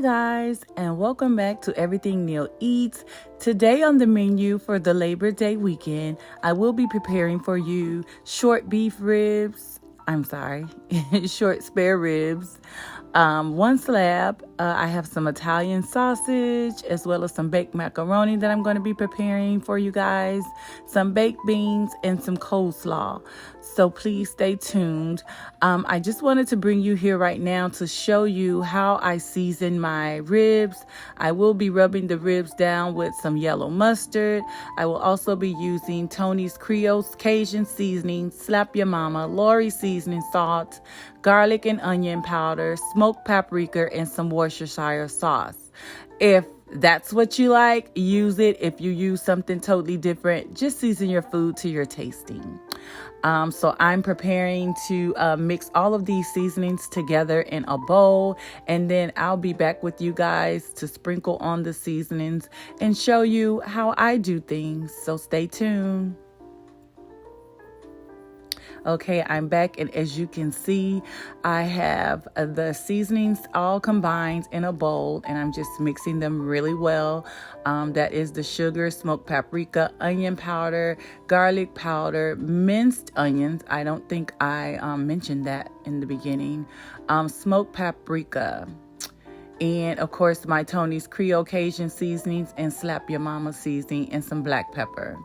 Hi guys, and welcome back to Everything Neil Eats. Today on the menu for the Labor Day weekend, I will be preparing for you short spare ribs, one slab. I have some Italian sausage as well as some baked macaroni that I'm going to be preparing for you guys, some baked beans, and some coleslaw. So please stay tuned. I just wanted to bring you here right now to show you how I season my ribs. I will be rubbing the ribs down with some yellow mustard. I will also be using Tony's Creole Cajun seasoning, Slap Your Mama, Lori seasoning salt, garlic and onion powder, smoked paprika, and some Worcestershire sauce. If that's what you like, use it. If you use something totally different, just season your food to your tasting. So I'm preparing to mix all of these seasonings together in a bowl, and then I'll be back with you guys to sprinkle on the seasonings and show you how I do things. So stay tuned. Okay, I'm back, and as you can see, I have the seasonings all combined in a bowl, and I'm just mixing them really well. That is the sugar, smoked paprika, onion powder, garlic powder, minced onions. I don't think I mentioned that in the beginning. Smoked paprika. And of course, my Tony's Creole Cajun seasonings and Slap Your Mama seasoning and some black pepper.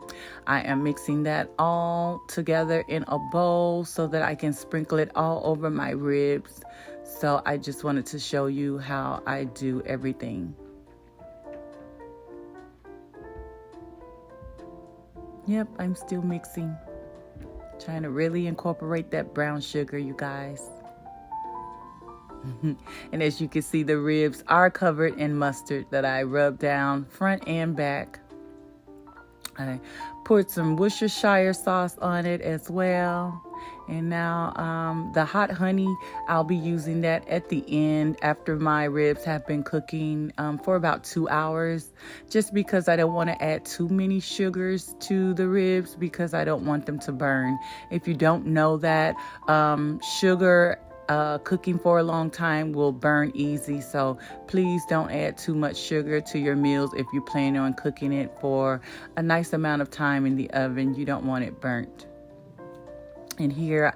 I am mixing that all together in a bowl so that I can sprinkle it all over my ribs. So I just wanted to show you how I do everything. Yep, I'm still mixing. Trying to really incorporate that brown sugar, you guys. And as you can see, the ribs are covered in mustard that I rubbed down front and back. I poured some Worcestershire sauce on it as well. And now the hot honey, I'll be using that at the end after my ribs have been cooking for about 2 hours, just because I don't want to add too many sugars to the ribs because I don't want them to burn. If you don't know that, sugar cooking for a long time will burn easy, so please don't add too much sugar to your meals if you plan on cooking it for a nice amount of time in the oven. You don't want it burnt. And here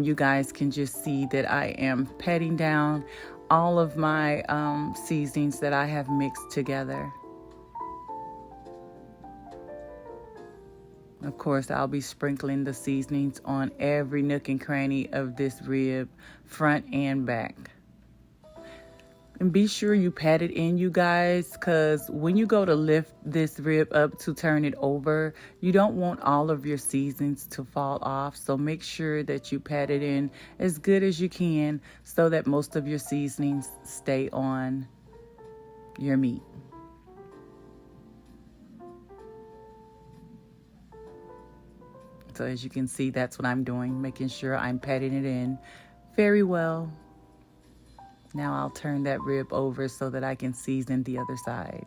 you guys can just see that I am patting down all of my seasonings that I have mixed together. Of course, I'll be sprinkling the seasonings on every nook and cranny of this rib, front and back. And be sure you pat it in, you guys, because when you go to lift this rib up to turn it over, you don't want all of your seasonings to fall off. So make sure that you pat it in as good as you can so that most of your seasonings stay on your meat. So as you can see, that's what I'm doing, making sure I'm patting it in very well. Now I'll turn that rib over so that I can season the other side.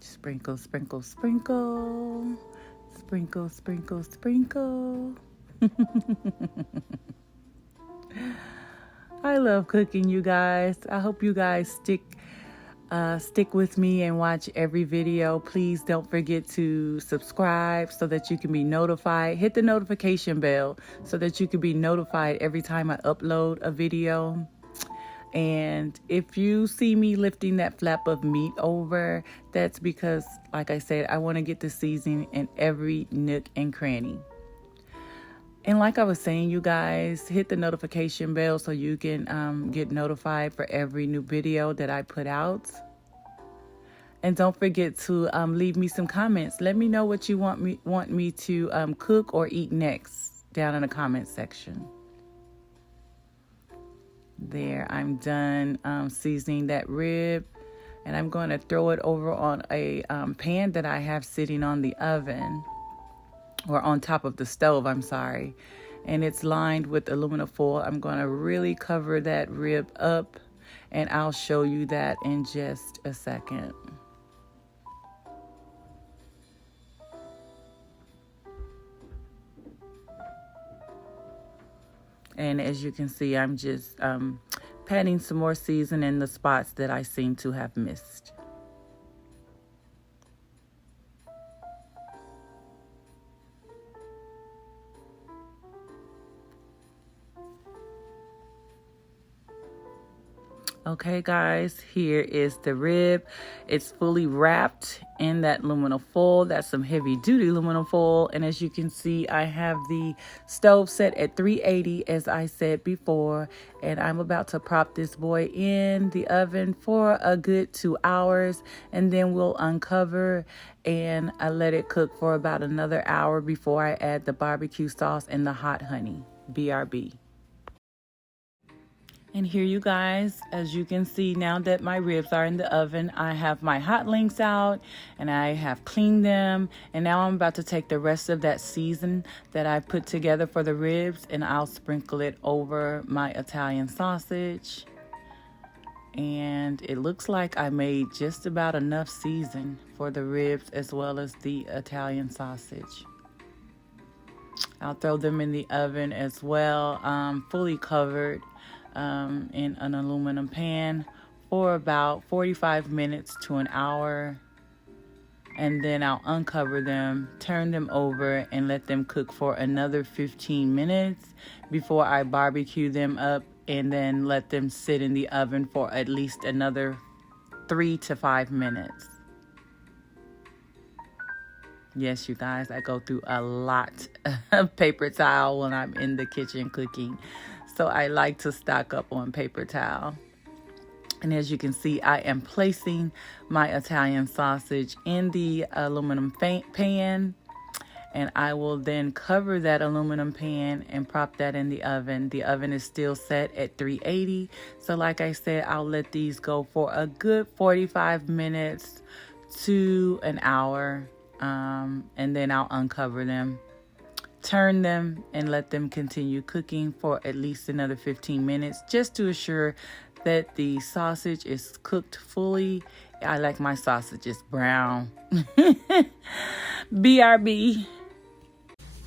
Sprinkle, sprinkle, sprinkle. Sprinkle, sprinkle, sprinkle. I love cooking, you guys. I hope you guys stick with me and watch every video. Please don't forget to subscribe so that you can be notified. Hit the notification bell so that you can be notified every time I upload a video. And if you see me lifting that flap of meat over, that's because, like I said, I want to get the seasoning in every nook and cranny. And like I was saying, you guys, hit the notification bell so you can get notified for every new video that I put out. And don't forget to leave me some comments. Let me know what you want me to cook or eat next down in the comment section. There, I'm done seasoning that rib. And I'm going to throw it over on a pan that I have sitting on the oven. Or on top of the stove, I'm sorry. And it's lined with aluminum foil. I'm going to really cover that rib up, and I'll show you that in just a second. And as you can see, I'm just patting some more season in the spots that I seem to have missed. Okay guys, here is the rib. It's fully wrapped in that aluminum foil. That's some heavy duty aluminum foil. And as you can see, I have the stove set at 380 as I said before. And I'm about to prop this boy in the oven for a good 2 hours. And then we'll uncover and I let it cook for about another hour before I add the barbecue sauce and the hot honey, BRB. And here you guys, as you can see, now that my ribs are in the oven, I have my hot links out and I have cleaned them. And now I'm about to take the rest of that season that I put together for the ribs and I'll sprinkle it over my Italian sausage. And it looks like I made just about enough season for the ribs as well as the Italian sausage. I'll throw them in the oven as well, fully covered. In an aluminum pan for about 45 minutes to an hour, and then I'll uncover them, turn them over, and let them cook for another 15 minutes before I barbecue them up, and then let them sit in the oven for at least another 3 to 5 minutes. Yes, you guys, I go through a lot of paper towel when I'm in the kitchen cooking. So I like to stock up on paper towel. And as you can see, I am placing my Italian sausage in the aluminum pan. And I will then cover that aluminum pan and prop that in the oven. The oven is still set at 380. So like I said, I'll let these go for a good 45 minutes to an hour. And then I'll uncover them, turn them, and let them continue cooking for at least another 15 minutes just to assure that the sausage is cooked fully. I like my sausages brown. BRB.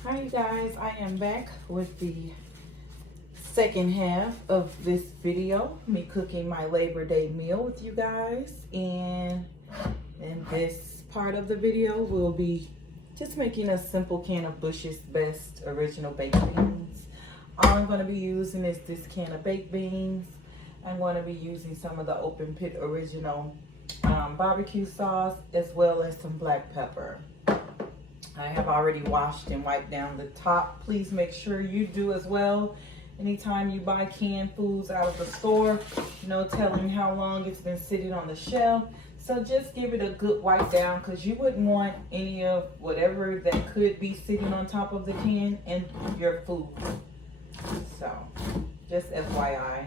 Hi you guys, I am back with the second half of this video, me cooking my Labor Day meal with you guys. And in this part of the video, we'll be just making a simple can of Bush's Best original baked beans. All I'm going to be using is this can of baked beans. I'm going to be using some of the open pit original barbecue sauce as well as some black pepper. I have already washed and wiped down the top. Please make sure you do as well. Anytime you buy canned foods out of the store, no telling how long it's been sitting on the shelf. So just give it a good wipe down because you wouldn't want any of whatever that could be sitting on top of the can in your food. So just FYI.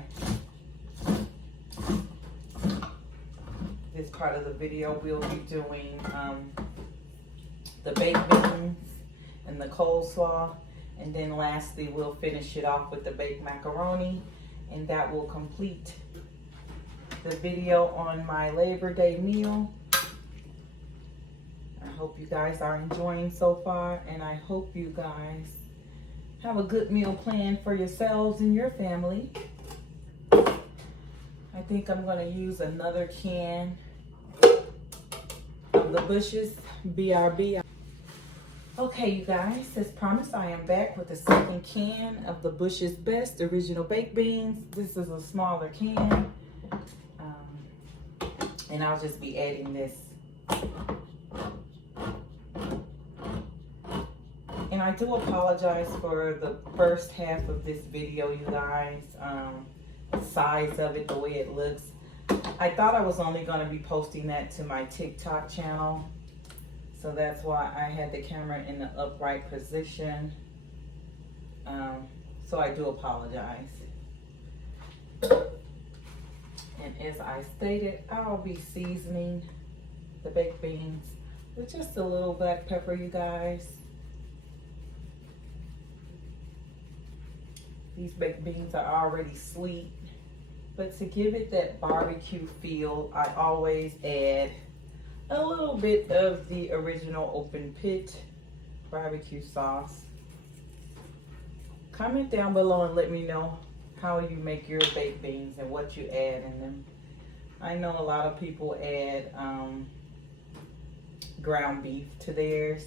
This part of the video we'll be doing the baked beans and the coleslaw. And then lastly, we'll finish it off with the baked macaroni. And that will complete the video on my Labor Day meal. I hope you guys are enjoying so far, and I hope you guys have a good meal planned for yourselves and your family. I think I'm going to use another can of the Bush's BRB. Okay, you guys, as promised, I am back with the second can of the Bush's Best original baked beans. This is a smaller can. And I'll just be adding this. And I do apologize for the first half of this video, you guys. The size of it, the way it looks. I thought I was only going to be posting that to my TikTok channel. So that's why I had the camera in the upright position. So I do apologize. And as I stated, I'll be seasoning the baked beans with just a little black pepper, you guys. These baked beans are already sweet, but to give it that barbecue feel, I always add a little bit of the original open pit barbecue sauce. comment down below and let me know how you make your baked beans and what you add in them. I know a lot of people add ground beef to theirs.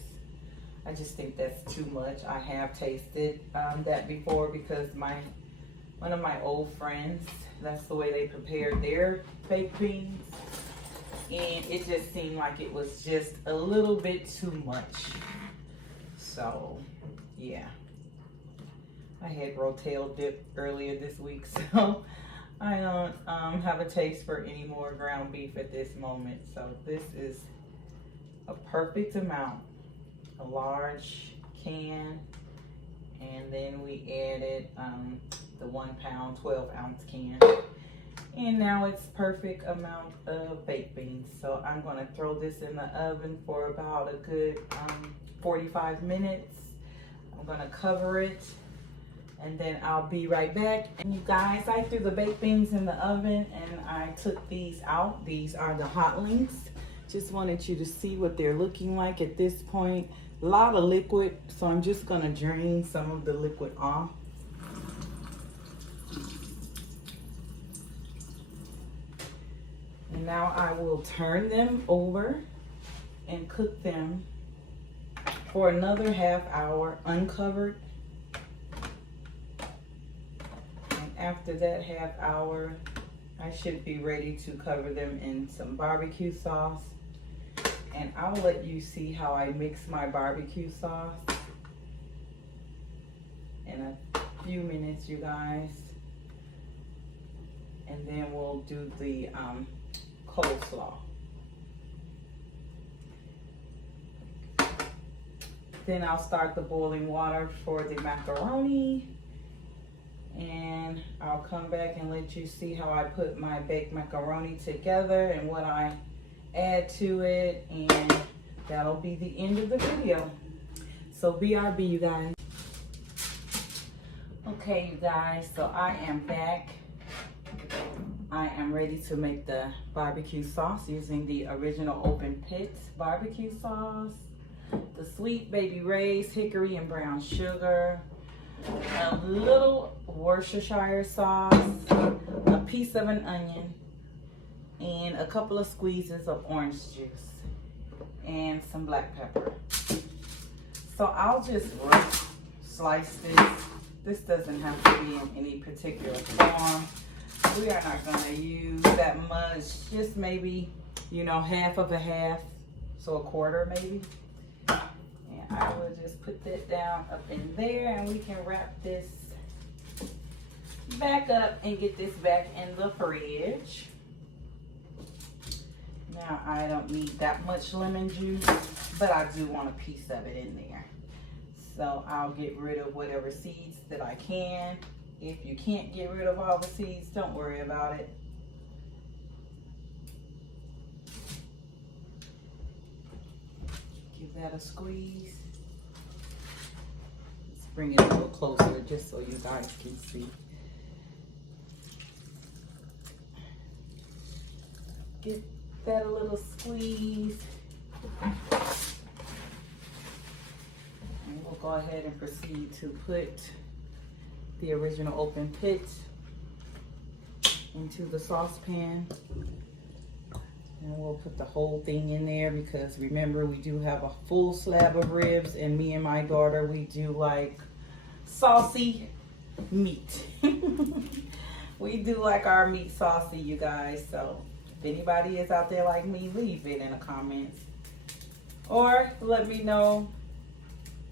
I just think that's too much. I have tasted that before because one of my old friends, that's the way they prepared their baked beans. And it just seemed like it was just a little bit too much. So, yeah. I had rotel dip earlier this week, so I don't have a taste for any more ground beef at this moment. So this is a perfect amount. A large can, and then we added the 1 pound 12-ounce can, and now it's perfect amount of baked beans. So I'm going to throw this in the oven for about a good 45 minutes. I'm going to cover it, and then I'll be right back. And you guys, I threw the baked beans in the oven and I took these out. These are the hot links. Just wanted you to see what they're looking like at this point. A lot of liquid, so I'm just gonna drain some of the liquid off. And now I will turn them over and cook them for another half hour uncovered. And after that half hour, I should be ready to cover them in some barbecue sauce. And I'll let you see how I mix my barbecue sauce in a few minutes, you guys. And then we'll do the coleslaw. Then I'll start the boiling water for the macaroni. And I'll come back and let you see how I put my baked macaroni together and what I add to it, and that'll be the end of the video. So BRB, you guys. Okay, you guys, so I am back. I am ready to make the barbecue sauce using the original Open Pit barbecue sauce, the Sweet Baby Ray's hickory and brown sugar, a little Worcestershire sauce, a piece of an onion, and a couple of squeezes of orange juice and some black pepper. So I'll just rough slice this. This doesn't have to be in any particular form. We are not going to use that much, just maybe, you know, half of a half, so a quarter maybe. And I will just put that down up in there, and we can wrap this back up and get this back in the fridge. Now, I don't need that much lemon juice, but I do want a piece of it in there. So I'll get rid of whatever seeds that I can. If you can't get rid of all the seeds, don't worry about it. Give that a squeeze. Let's bring it a little closer just so you guys can see. Get that a little squeeze. And we'll go ahead and proceed to put the original Open Pit into the saucepan. And we'll put the whole thing in there because remember, we do have a full slab of ribs, and me and my daughter, we do like saucy meat. We do like our meat saucy, you guys. So if anybody is out there like me, leave it in the comments. Or let me know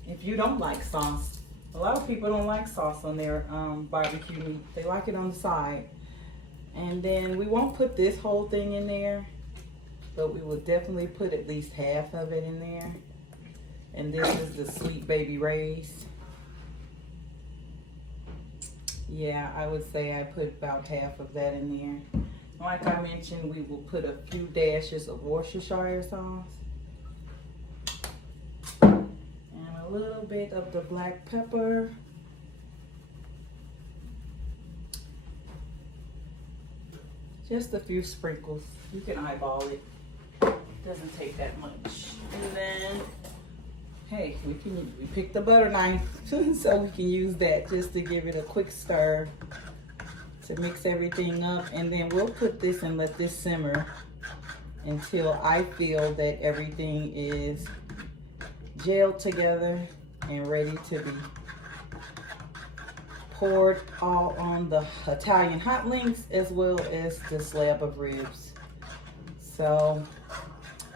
if you don't like sauce. A lot of people don't like sauce on their barbecue meat. They like it on the side. And then we won't put this whole thing in there, but we will definitely put at least half of it in there. And this is the Sweet Baby Ray's. Yeah, I would say I put about half of that in there. Like I mentioned, we will put a few dashes of Worcestershire sauce. A little bit of the black pepper. Just a few sprinkles. You can eyeball it. Doesn't take that much. And then hey, we picked the butter knife so we can use that just to give it a quick stir to mix everything up, and then we'll put this and let this simmer until I feel that everything is gelled together and ready to be poured all on the Italian hot links as well as the slab of ribs. So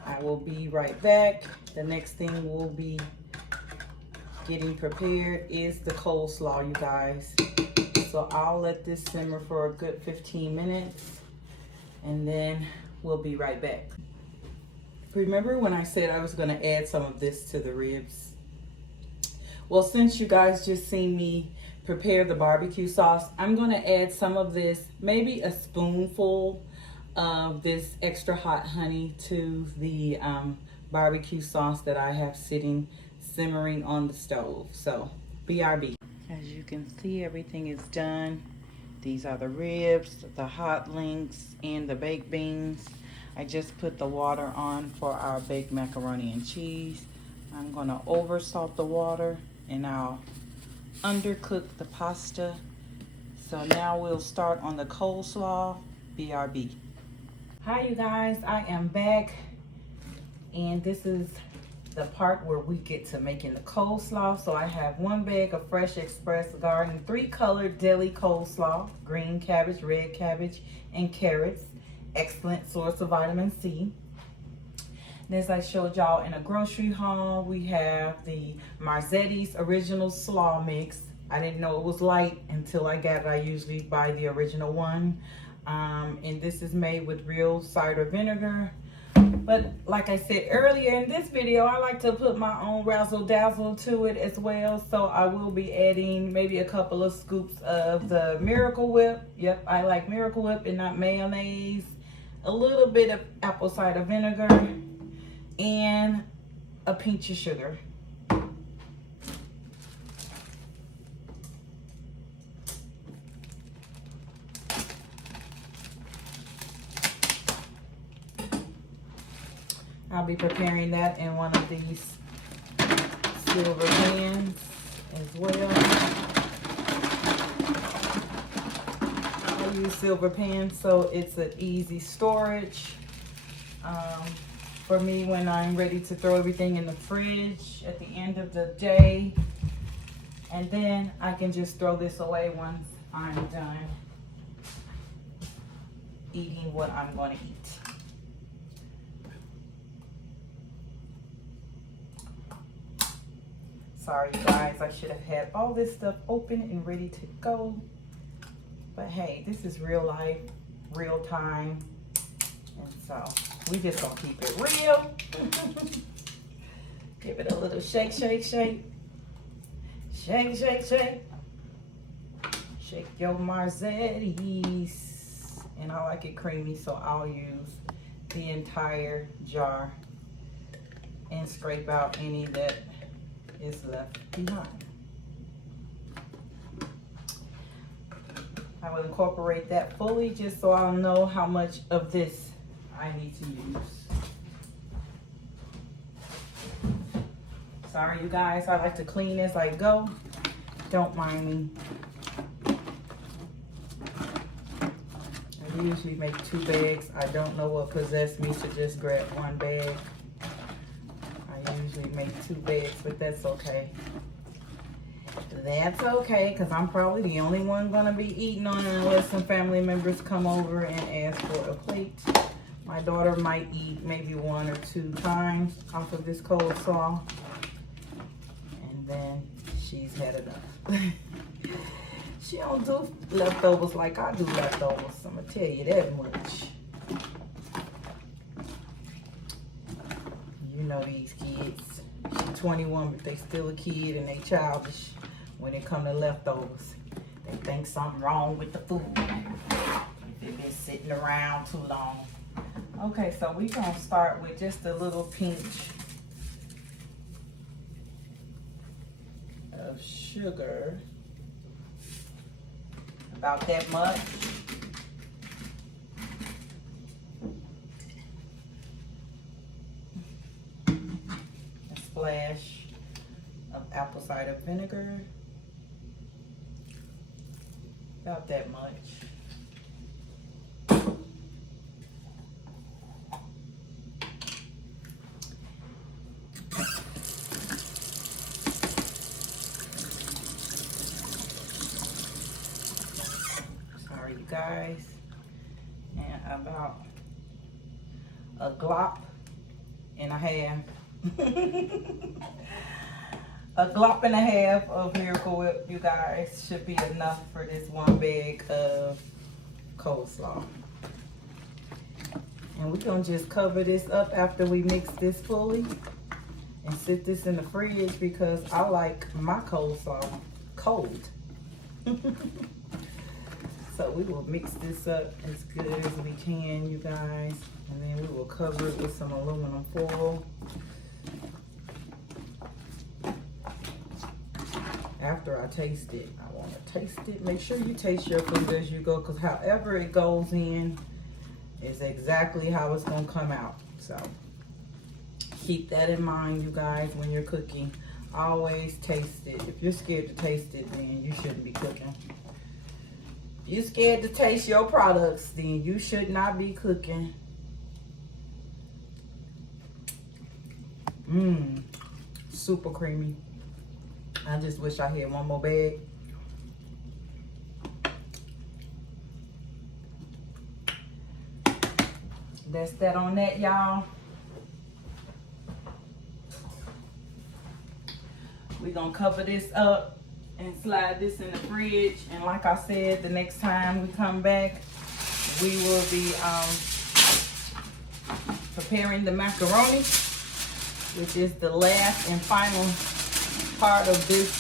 I will be right back. The next thing we'll be getting prepared is the coleslaw, you guys. So I'll let this simmer for a good 15 minutes and then we'll be right back. Remember when I said I was gonna add some of this to the ribs? Well, since you guys just seen me prepare the barbecue sauce, I'm gonna add some of this, maybe a spoonful of this extra hot honey to the barbecue sauce that I have simmering on the stove. So BRB. As you can see, everything is done. These are the ribs, the hot links, and the baked beans. I just put the water on for our baked macaroni and cheese. I'm gonna over salt the water and I'll undercook the pasta. So now we'll start on the coleslaw. BRB. Hi you guys, I am back, and this is the part where we get to making the coleslaw. So I have 1 bag of Fresh Express Garden 3-colored deli coleslaw, green cabbage, red cabbage, and carrots. Excellent source of vitamin C. And as I showed y'all in a grocery haul, we have the Marzetti's Original Slaw Mix. I didn't know it was light until I got it. I usually buy the original one. And this is made with real cider vinegar. But like I said earlier in this video, I like to put my own razzle dazzle to it as well. So I will be adding maybe a couple of scoops of the Miracle Whip. Yep, I like Miracle Whip and not mayonnaise. A little bit of apple cider vinegar and a pinch of sugar. I'll be preparing that in one of these silver pans as well. I use silver pans so it's an easy storage for me when I'm ready to throw everything in the fridge at the end of the day. And then I can just throw this away once I'm done eating what I'm going to eat. Sorry you guys, I should have had all this stuff open and ready to go. But hey, this is real life, real time. And so we just gonna keep it real. Give it a little shake, shake, shake. Shake, shake, shake. Shake your Marzetti's. And I like it creamy, so I'll use the entire jar and scrape out any that is left behind. I will incorporate that fully just so I'll know how much of this I need to use. Sorry you guys, I like to clean as I go. Don't mind me. I usually make 2 bags. I don't know what possessed me to just grab 1 bag. I usually make 2 bags, but that's okay. That's okay, because I'm probably the only one going to be eating on it unless some family members come over and ask for a plate. My daughter might eat maybe 1 or 2 times off of this coleslaw. And then she's had enough. She don't do leftovers like I do leftovers. I'm going to tell you that much. You know these kids. She's 21, but they still a kid and they childish when it come to leftovers. They think something wrong with the food if it been sitting around too long. Okay, so we're gonna start with just a little pinch of sugar. About that much. A splash cider vinegar. About that much. Sorry, you guys. And about a glop and a half. A glop and a half of Miracle Whip, you guys, should be enough for this one bag of coleslaw. And we're gonna just cover this up after we mix this fully and sit this in the fridge because I like my coleslaw cold. So we will mix this up as good as we can, you guys. And then we will cover it with some aluminum foil. After I taste it, I want to taste it. Make sure you taste your food as you go, because however it goes in is exactly how it's going to come out. So keep that in mind, you guys, when you're cooking. Always taste it. If you're scared to taste it, then you shouldn't be cooking. If you're scared to taste your products, then you should not be cooking. Super creamy. I just wish I had one more bag. That's that on that, y'all. We're gonna cover this up and slide this in the fridge. And like I said, the next time we come back, we will be preparing the macaroni, which is the last and final part of this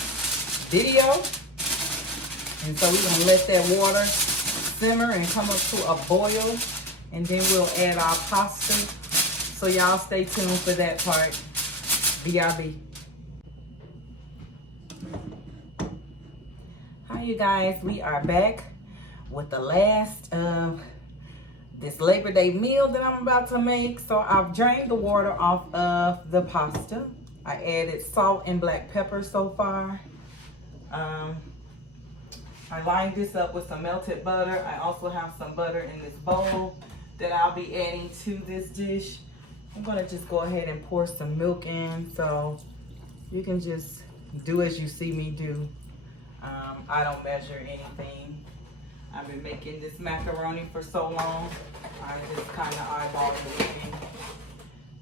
video. And so we're gonna let that water simmer and come up to a boil, and then we'll add our pasta. So y'all stay tuned for that part. BRB. Hi you guys, we are back with the last of this Labor Day meal that I'm about to make. So I've drained the water off of the pasta. I added salt and black pepper so far. I lined this up with some melted butter. I also have some butter in this bowl that I'll be adding to this dish. I'm gonna just go ahead and pour some milk in, so you can just do as you see me do. I don't measure anything. I've been making this macaroni for so long. I just kind of eyeball it.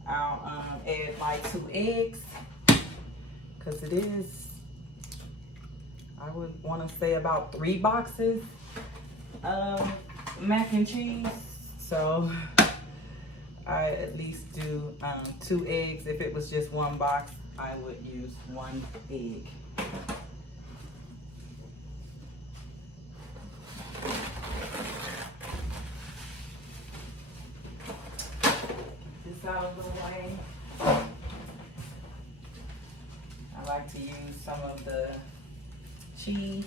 I'll add my 2 eggs, because it is, I would want to say, about 3 boxes of mac and cheese. So I at least do 2 eggs. If it was just 1 box, I would use 1 egg. This out of the way. I like to use some of the cheese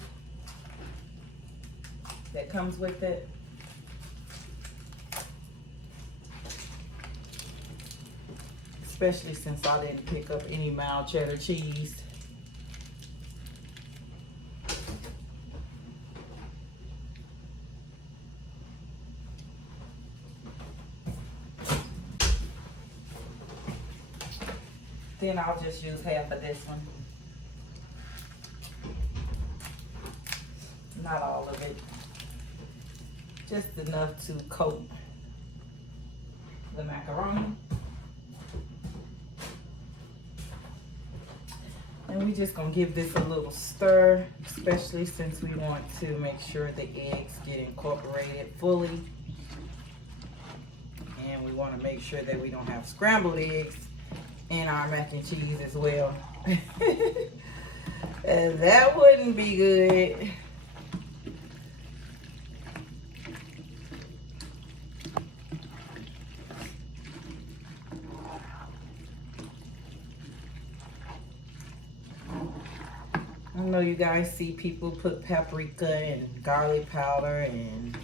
that comes with it. Especially since I didn't pick up any mild cheddar cheese. Then I'll just use half of this one. Not all of it. Just enough to coat the macaroni. And we're just gonna give this a little stir, especially since we want to make sure the eggs get incorporated fully. And we wanna make sure that we don't have scrambled eggs in our mac and cheese as well. And that wouldn't be good. I know you guys see people put paprika and garlic powder and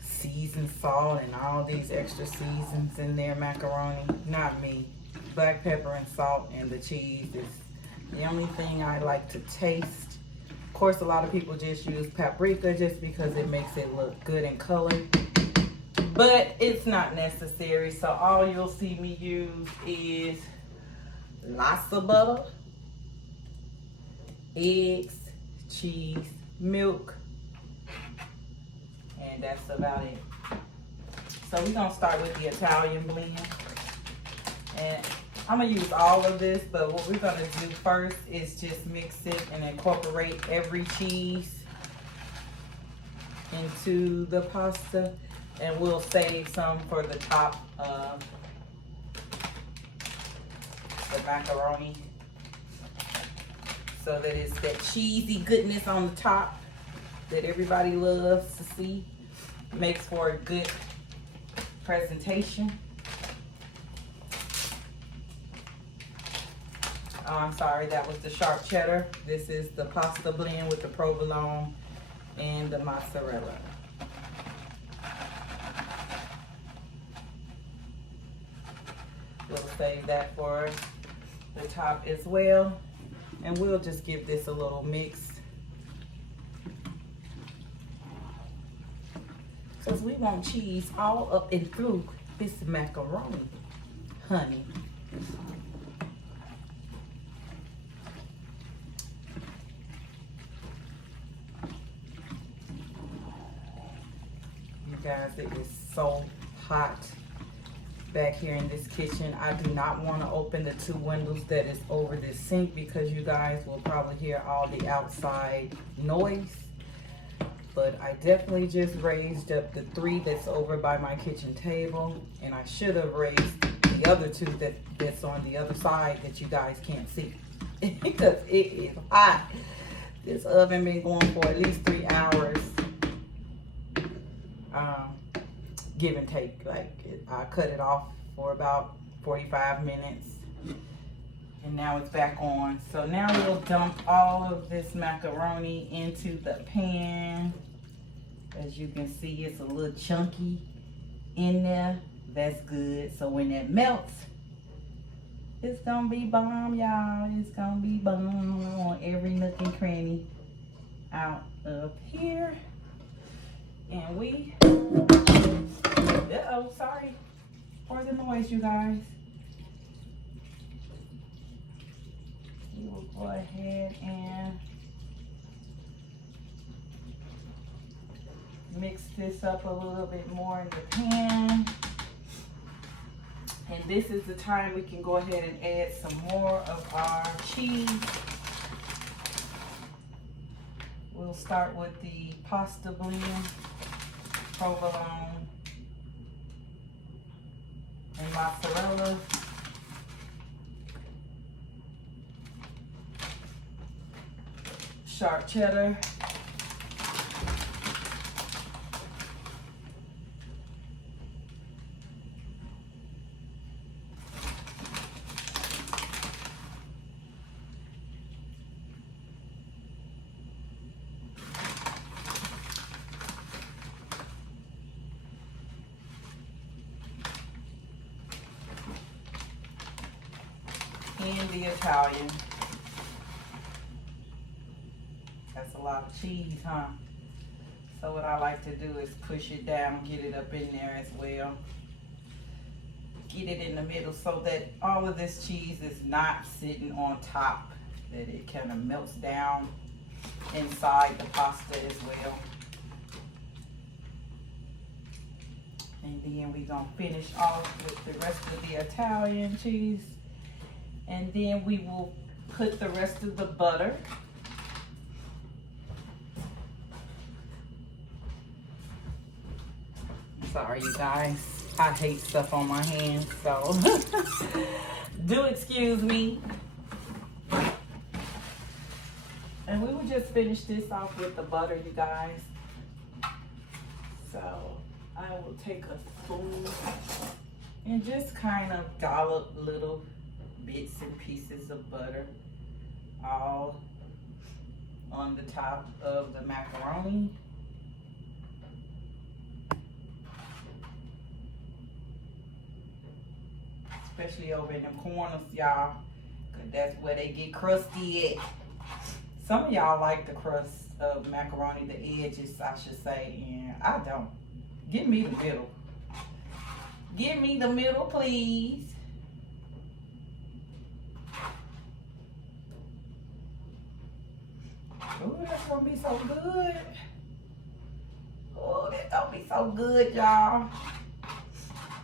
seasoned salt and all these extra seasons in their macaroni. Not me. Black pepper and salt and the cheese is The only thing I like to taste, of course, a lot of people just use paprika just because it makes it look good in color. But it's not necessary. So all you'll see me use is lots of butter, eggs, cheese, milk, and that's about it. So we're gonna start with the Italian blend. And I'm gonna use all of this, but what we're gonna do first is just mix it and incorporate every cheese into the pasta. And we'll save some for the top of the macaroni, so that it's that cheesy goodness on the top that everybody loves to see. Makes for a good presentation. Oh, I'm sorry, that was the sharp cheddar. This is the pasta blend with the provolone and the mozzarella. We'll save that for the top as well. And we'll just give this a little mix, because we want cheese all up and through this macaroni, honey. You guys, it is so hot back here in this kitchen. I do not want to open the 2 windows that is over this sink, because you guys will probably hear all the outside noise. But I definitely just raised up the 3 that's over by my kitchen table, and I should have raised the other 2 that's on the other side that you guys can't see because it is hot. This oven been going for at least 3 hours, give and take. Like, I cut it off for about 45 minutes, and now it's back on. So now we'll dump all of this macaroni into the pan. As you can see, it's a little chunky in there. That's good. So when it melts, it's gonna be bomb, y'all. It's gonna be bomb on every nook and cranny out of here. And we, uh-oh, sorry for the noise, you guys. We will go ahead and mix this up a little bit more in the pan. And this is the time we can go ahead and add some more of our cheese. We'll start with the pasta blend, provolone, and mozzarella. Sharp cheddar. And the Italian. That's a lot of cheese, huh? So what I like to do is push it down, get it up in there as well. Get it in the middle so that all of this cheese is not sitting on top, that it kind of melts down inside the pasta as well. And then we're gonna finish off with the rest of the Italian cheese. And then we will put the rest of the butter. Sorry, you guys. I hate stuff on my hands, so do excuse me. And we will just finish this off with the butter, you guys. So I will take a spoon and just kind of dollop little bits and pieces of butter all on the top of the macaroni. Especially over in the corners, y'all, 'Cause that's where they get crusty at. Some of y'all like the crust of macaroni, the edges, I should say, and I don't. Give me the middle. Give me the middle, please. Oh, that's gonna be so good. Oh, that's gonna be so good, y'all.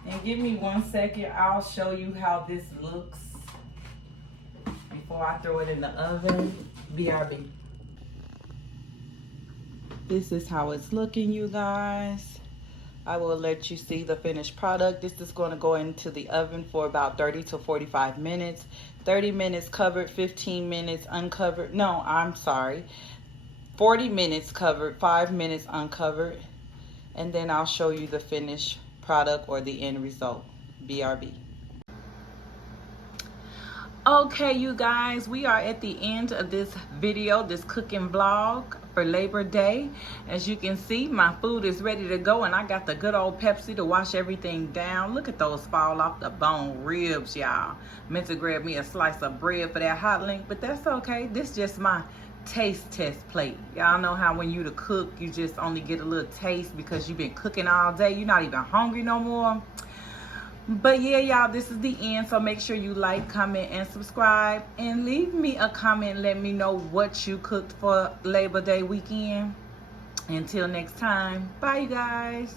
And give me 1 second, I'll show you how this looks before I throw it in the oven. BRB. This is how it's looking, you guys. I will let you see the finished product. This is going to go into the oven for about 30 to 45 minutes. 30 minutes covered, 15 minutes uncovered. No, I'm sorry. 40 minutes covered, 5 minutes uncovered. And then I'll show you the finished product or the end result. BRB. Okay, you guys, we are at the end of this video, this cooking vlog for Labor Day. As you can see, my food is ready to go, and I got the good old Pepsi to wash everything down. Look at those fall off the bone ribs, y'all. Meant to grab me a slice of bread for that hot link, but that's okay. This just my taste test plate. Y'all know how when you the cook, you just only get a little taste because you've been cooking all day. You're not even hungry no more. But yeah, y'all, this is the end. So make sure you like, comment, and subscribe. And leave me a comment. Let me know what you cooked for Labor Day weekend. Until next time. Bye, you guys.